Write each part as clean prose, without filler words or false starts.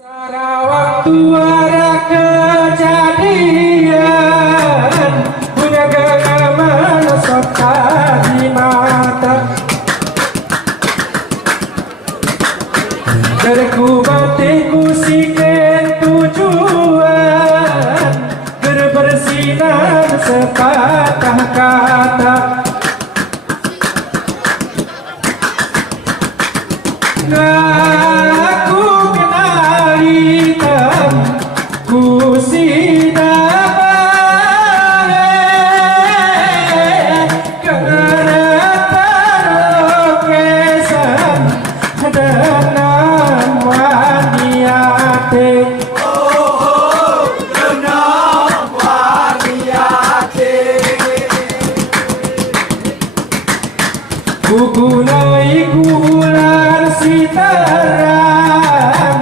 Sarawak tuara kejadian punya gaya menusuk di mata. Derku batikku siken tujuan berbersinar sepatah kata. Aku kenali ku sidabae karena tarokesan dengan waniate. Dengan waniate ku gunai bulan sitaran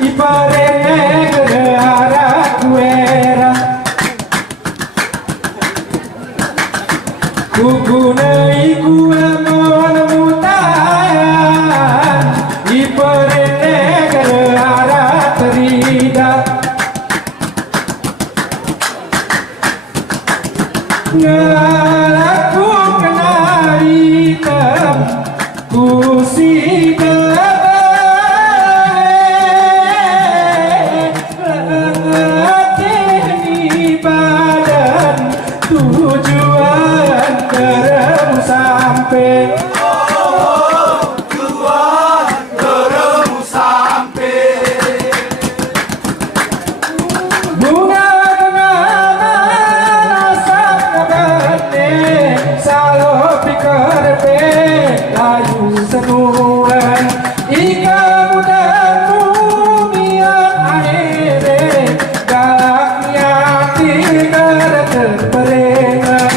iparene gerara kuera ku gunai kuamon mutayan iparene gerara terida ngalaku kenali ku sidabae latih badan tujuan kerem sampai. Tujuan kerem sampai. Bunga rasa kabate salo pikir layu senuan ika mudamu mian akhire galaknya tiga terperena.